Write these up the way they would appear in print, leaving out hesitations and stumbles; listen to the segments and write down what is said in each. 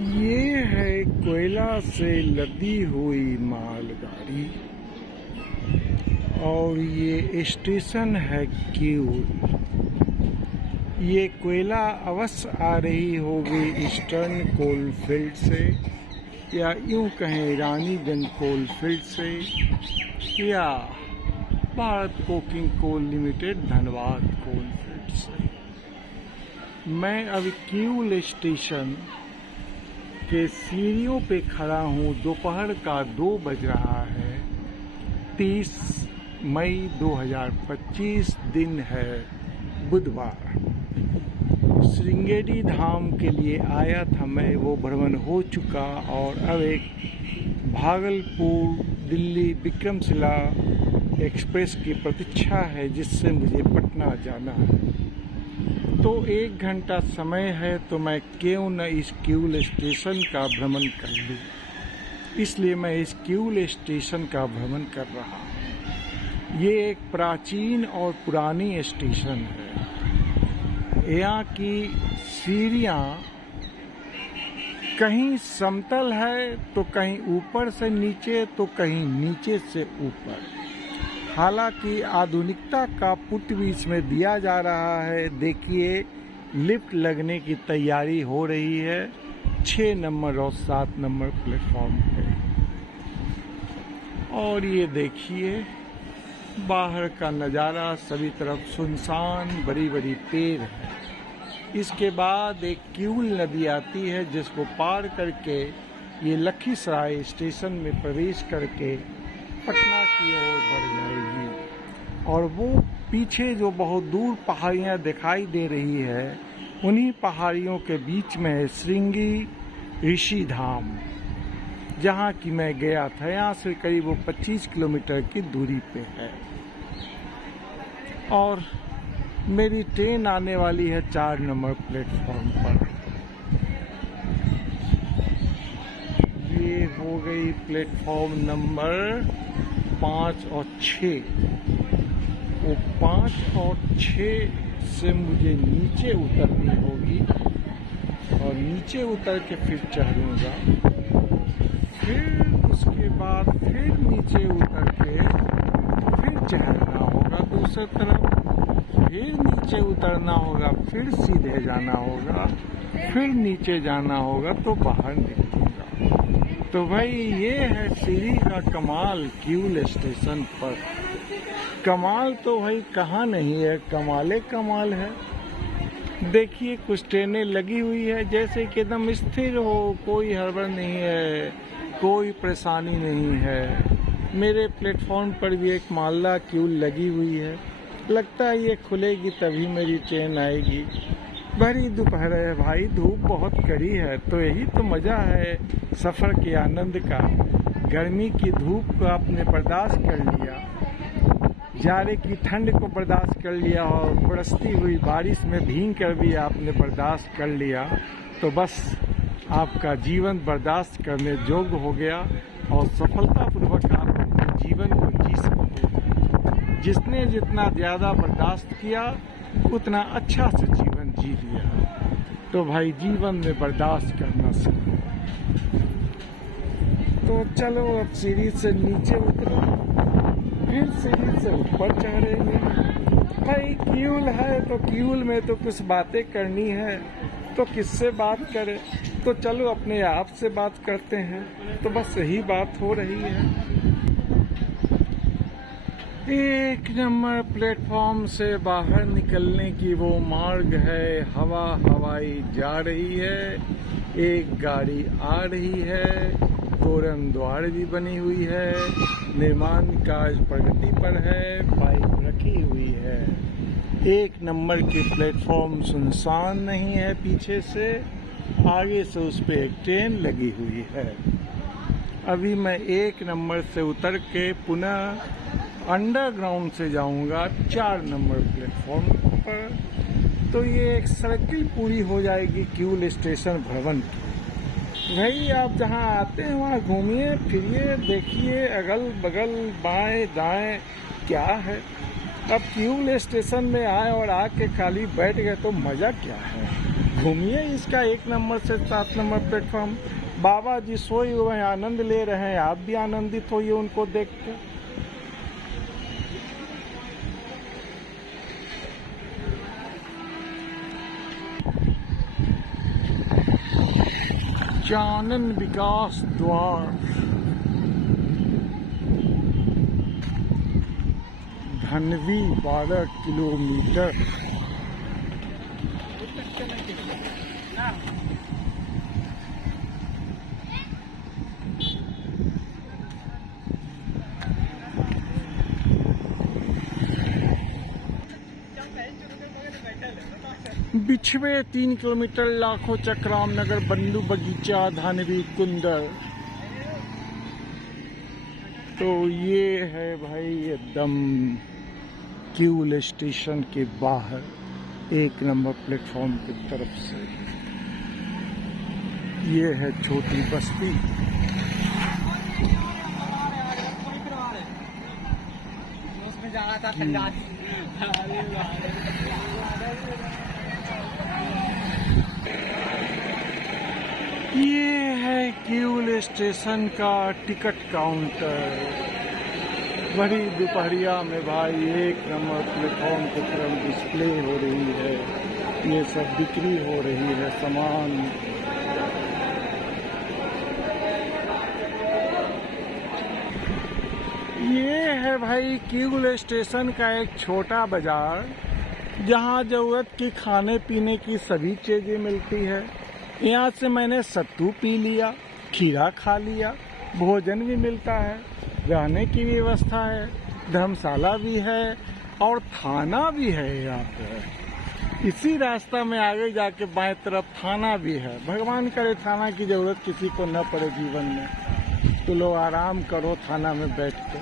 ये है कोयला से लदी हुई मालगाड़ी और ये स्टेशन है किऊल। ये कोयला अवश्य आ रही होगी ईस्टर्न कोल फील्ड से, या यूं कहें रानीगंज कोल फील्ड से, या Bharat coking coal limited Dhanbad coal field से। मैं अभी किऊल स्टेशन के सीढ़ियों पे खड़ा हूँ। दोपहर का 2 बज रहा है। 30 मई 2025 दिन है बुधवार। श्रृंगेरी धाम के लिए आया था मैं, वो भ्रमण हो चुका और अब एक भागलपुर दिल्ली विक्रमशिला एक्सप्रेस की प्रतीक्षा है जिससे मुझे पटना जाना है। तो 1 घंटा समय है, तो मैं क्यों न इस किऊल स्टेशन का भ्रमण कर लूँ। इसलिए मैं इस किऊल स्टेशन का भ्रमण कर रहा हूँ। ये एक प्राचीन और पुरानी स्टेशन है। यहाँ की सीढ़ियाँ कहीं समतल है तो कहीं ऊपर से नीचे तो कहीं नीचे से ऊपर। हालांकि आधुनिकता का पुट भी इसमें दिया जा रहा है। देखिए, लिफ्ट लगने की तैयारी हो रही है 6 नंबर और 7 नंबर प्लेटफॉर्म पे। और ये देखिए बाहर का नज़ारा, सभी तरफ सुनसान बड़ी बड़ी पेड़ है। इसके बाद एक किऊल नदी आती है जिसको पार करके ये लखीसराय स्टेशन में प्रवेश करके पटना की ओर बढ़ जाएगी। और वो पीछे जो बहुत दूर पहाड़ियाँ दिखाई दे रही है, उन्हीं पहाड़ियों के बीच में है श्रृंगी ऋषि धाम, जहाँ की मैं गया था। यहाँ से करीब वो 25 किलोमीटर की दूरी पे है। और मेरी ट्रेन आने वाली है 4 नंबर प्लेटफॉर्म पर। ये हो गई प्लेटफॉर्म नंबर 5 और 6। वो 5 और 6 से मुझे नीचे उतरनी होगी और नीचे उतर के फिर चढ़ूँगा। फिर उसके बाद फिर नीचे उतर के फिर चढ़ना होगा दूसरी तरफ, फिर नीचे उतरना होगा, फिर सीधे जाना होगा, फिर नीचे जाना होगा तो बाहर निकलूँगा। तो भाई ये है सीढ़ी का कमाल किऊल स्टेशन पर। कमाल तो भाई कहाँ नहीं है, कमाले कमाल है। देखिए कुछ ट्रेनें लगी हुई है जैसे कि एकदम स्थिर हो, कोई हड़बड़ नहीं है, कोई परेशानी नहीं है। मेरे प्लेटफॉर्म पर भी एक मालदा किऊल लगी हुई है। लगता है ये खुलेगी तभी मेरी ट्रेन आएगी। बड़ी दोपहर है भाई, धूप बहुत कड़ी है, तो यही तो मज़ा है सफ़र के आनंद का। गर्मी की धूप को आपने बर्दाश्त कर लिया, जाड़े की ठंड को बर्दाश्त कर लिया और बरसती हुई बारिश में भीग कर भी आपने बर्दाश्त कर लिया, तो बस आपका जीवन बर्दाश्त करने योग्य हो गया और सफलतापूर्वक आप अपने जीवन को जी सकते हैं। जिसने जितना ज़्यादा बर्दाश्त किया उतना अच्छा से जीवन जी लिया। तो भाई जीवन में बर्दाश्त करना सीखो। तो चलो अब सीढ़ी से नीचे उतरो, फिर सीढ़ी से ऊपर चढ़ेंगे। भाई किऊल है तो किऊल में तो कुछ बातें करनी है, तो किससे बात करें। तो चलो अपने आप से बात करते हैं। तो बस यही बात हो रही है। 1 नंबर प्लेटफॉर्म से बाहर निकलने की वो मार्ग है, हवा हवाई जा रही है। एक गाड़ी आ रही है, तोरण द्वार भी बनी हुई है, निर्माण कार्य प्रगति पर है, बाइक रखी हुई है। 1 नंबर की प्लेटफॉर्म सुनसान नहीं है पीछे से, आगे से उस पर एक ट्रेन लगी हुई है। अभी मैं 1 नंबर से उतर के पुनः अंडरग्राउंड से जाऊंगा 4 नंबर प्लेटफॉर्म पर। तो ये एक सर्किल पूरी हो जाएगी किऊल स्टेशन भ्रमण की। भाई आप जहाँ आते हैं वहाँ घूमिए फिरिए, देखिए अगल बगल बाएं दाएं क्या है। अब किऊल स्टेशन में आए और आके खाली बैठ गए तो मज़ा क्या है। घूमिए इसका 1 नंबर से 7 नंबर प्लेटफॉर्म। बाबा जी सोए हुए हैं, आनंद ले रहे हैं, आप भी आनंदित होइए उनको देख के। चानन विकास द्वार, धनवी 12 किलोमीटर। बिछवे 3 किलोमीटर, लाखों चक, रामनगर, बंडू बगीचा, धानवी, कुंदर। तो ये है भाई एकदम क्यूल स्टेशन के बाहर 1 नंबर प्लेटफॉर्म की तरफ से। ये है छोटी बस्ती। उसमें जाना था ये है क्यूल स्टेशन का टिकट काउंटर। बड़ी दोपहरिया में भाई 1 नंबर प्लेटफॉर्म की तरफ डिस्प्ले हो रही है, ये सब बिक्री हो रही है सामान। ये है भाई क्यूल स्टेशन का एक छोटा बाजार, जहाँ जरूरत की खाने पीने की सभी चीजें मिलती है। यहाँ से मैंने सत्तू पी लिया, खीरा खा लिया, भोजन भी मिलता है, रहने की व्यवस्था है, धर्मशाला भी है और थाना भी है यहाँ पे। इसी रास्ता में आगे जाके बाएं तरफ थाना भी है। भगवान करे थाना की जरूरत किसी को न पड़े जीवन में, तो लोग आराम करो थाना में बैठ के।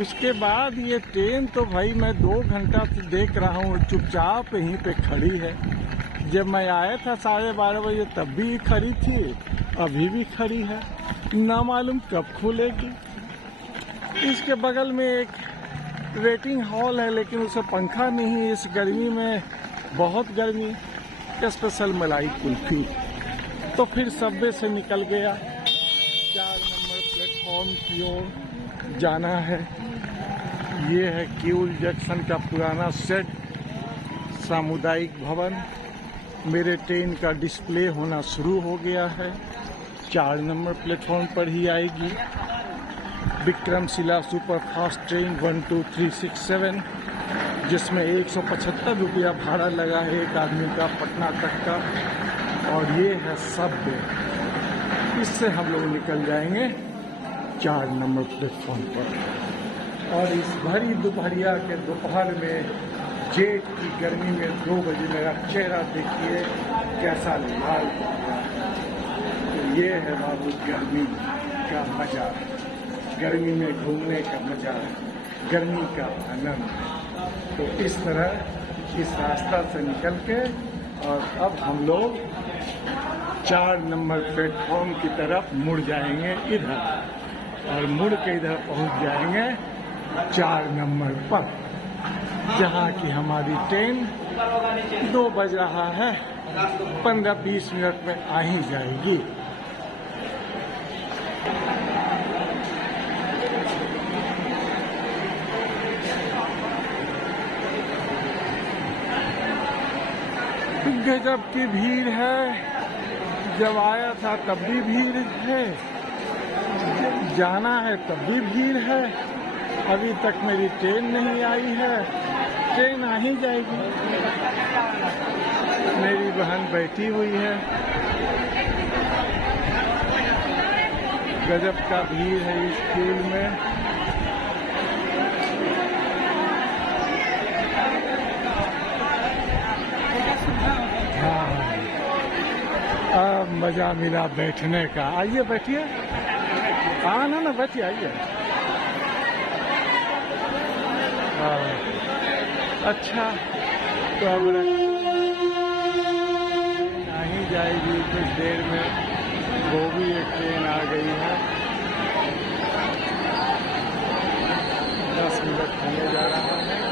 उसके बाद ये ट्रेन तो भाई मैं 2 घंटा से देख रहा हूँ, चुपचाप यहीं पे खड़ी है। जब मैं आया था 12:30 बजे तब भी खड़ी थी, अभी भी खड़ी है, ना मालूम कब खुलेगी। इसके बगल में एक वेटिंग हॉल है, लेकिन उसे पंखा नहीं। इस गर्मी में बहुत गर्मी, स्पेशल मलाई कुल्फी। तो फिर सबवे से निकल गया, 4 नंबर प्लेटफॉर्म की ओर जाना है। ये है क्यूल जंक्शन का पुराना सेट, सामुदायिक भवन। मेरे ट्रेन का डिस्प्ले होना शुरू हो गया है, 4 नंबर प्लेटफॉर्म पर ही आएगी। विक्रमशिला सुपरफास्ट ट्रेन 12367, जिसमें 175 रुपया भाड़ा लगा है एक आदमी का पटना तक का। और ये है सबवे, इससे हम लोग निकल जाएंगे 4 नंबर प्लेटफॉर्म पर। और इस भरी दोपहरिया के दोपहर में जेठ की गर्मी में 2 बजे मेरा चेहरा देखिए कैसा लाल पड़ रहा है। तो ये है बाबू गर्मी का मजा, गर्मी में घूमने का मजा, गर्मी का आनंद। तो इस तरह इस रास्ता से निकल के और अब हम लोग 4 नंबर प्लेटफॉर्म की तरफ मुड़ जाएंगे इधर, और मुड़ के इधर पहुंच जाएंगे 4 नंबर पर, जहाँ की हमारी ट्रेन 2 बज रहा है, 15-20 मिनट में आ ही जाएगी। गजब की भीड़ है, जब आया था तब भी भीड़ है, जाना है तब भी भीड़ है। अभी तक मेरी ट्रेन नहीं आई है, ट्रेन आ ही जाएगी। मेरी बहन बैठी हुई है, गजब का भीड़ है इस स्कूल में। हाँ, अब मजा मिला बैठने का। आइए बैठिए, हाँ ना बैठिए, आइए। अच्छा, तो अब नहीं जाएगी कुछ देर में, वो भी एक ट्रेन आ गई है, 10 मिनट होने जा रहा है।